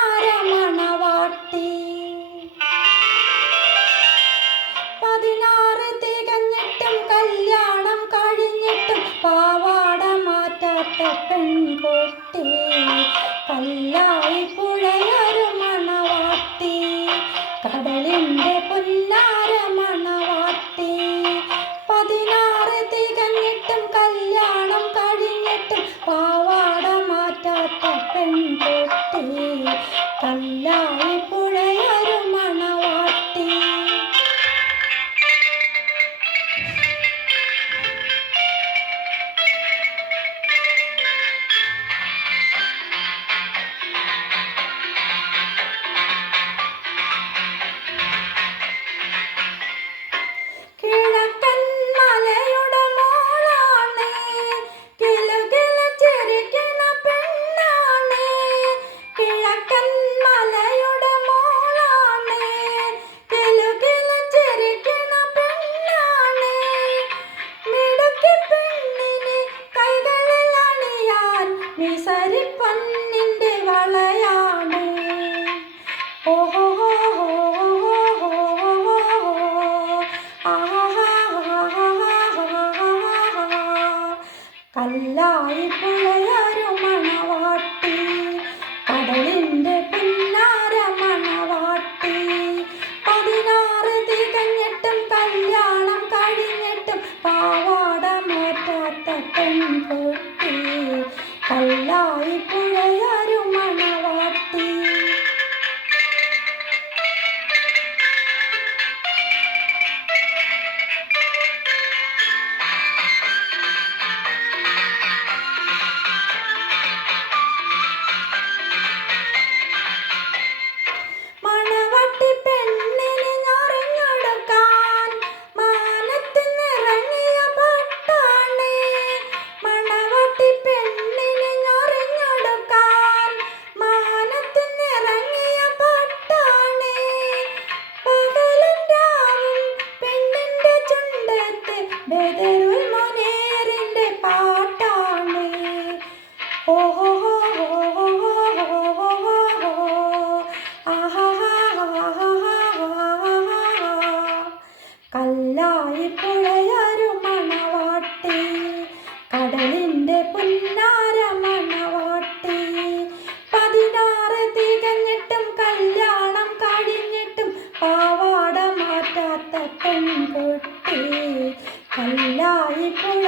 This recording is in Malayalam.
പുന്നാര മണവാട്ടി. 16 തികഞ്ഞിട്ടും കല്യാണം കഴിഞ്ഞിട്ടും പാവാട മാറ്റാത്ത പെൺകുട്ടി. കല്ലായി പുഴയൊരു മണവാട്ടി, കടലിൻ്റെ പുന്നാര മണവാട്ടി. 16 തികഞ്ഞിട്ടും കല്യാണം കഴിഞ്ഞിട്ടും പാവാട മാറ്റാത്ത പെൺകുട്ടി. കല്ലായി പുഴയൊരു മണവാട്ടി. കിഴക്കൻ മലയുടെ മോളാണ്, കിലുകില ചിരിക്കണ പെണ്ണാണ്. കിഴക്കൻ മലയുടെ മോളാണ്, കിലുകില ചിരിക്കണ പെണ്ണാണ്. മിടുക്കി പെണ്ണിന് കൈകളിൽ അണിയാൻ വിസരി പൊന്നിൻ്റെ വളയാണ്. ഓഹോ കല്ലായി പുഴയൊരു മണവാട്ടി, കടലിൻ്റെ പുന്നാര മണവാട്ടി. 16 തികഞ്ഞിട്ടും കല്യാണം കഴിഞ്ഞിട്ടും പാവാട മാറ്റാത്ത പെൺകുട്ടി. കല്ലായി പുഴയൊരു മണവാട്ടി. മണവാട്ടി പെണ്ണിന് ഞറിഞ്ഞൊടുക്കാൻ മാനത്തിന്നിറങ്ങിയ പട്ടാണ്. മണവാട്ടി പെണ്ണിന് ഞറിഞ്ഞൊടുക്കാൻ മാനത്തിന്നിറങ്ങിയ പട്ടാണ്. പകലും രാവും പെണ്ണിൻ്റെ ചുണ്ടത്ത് ബദറുൽ മുനീറിൻ്റെ പാട്ടാണ്. ഓഹോ കല്ലായി പുഴയൊരു മണവാട്ടി, കടലിൻ്റെ പുന്നാര മണവാട്ടി. 16 തികഞ്ഞിട്ടും കല്യാണം കഴിഞ്ഞിട്ടും പാവാട മാറ്റാത്ത പെൺകുട്ടി. കല്ലായി പുഴ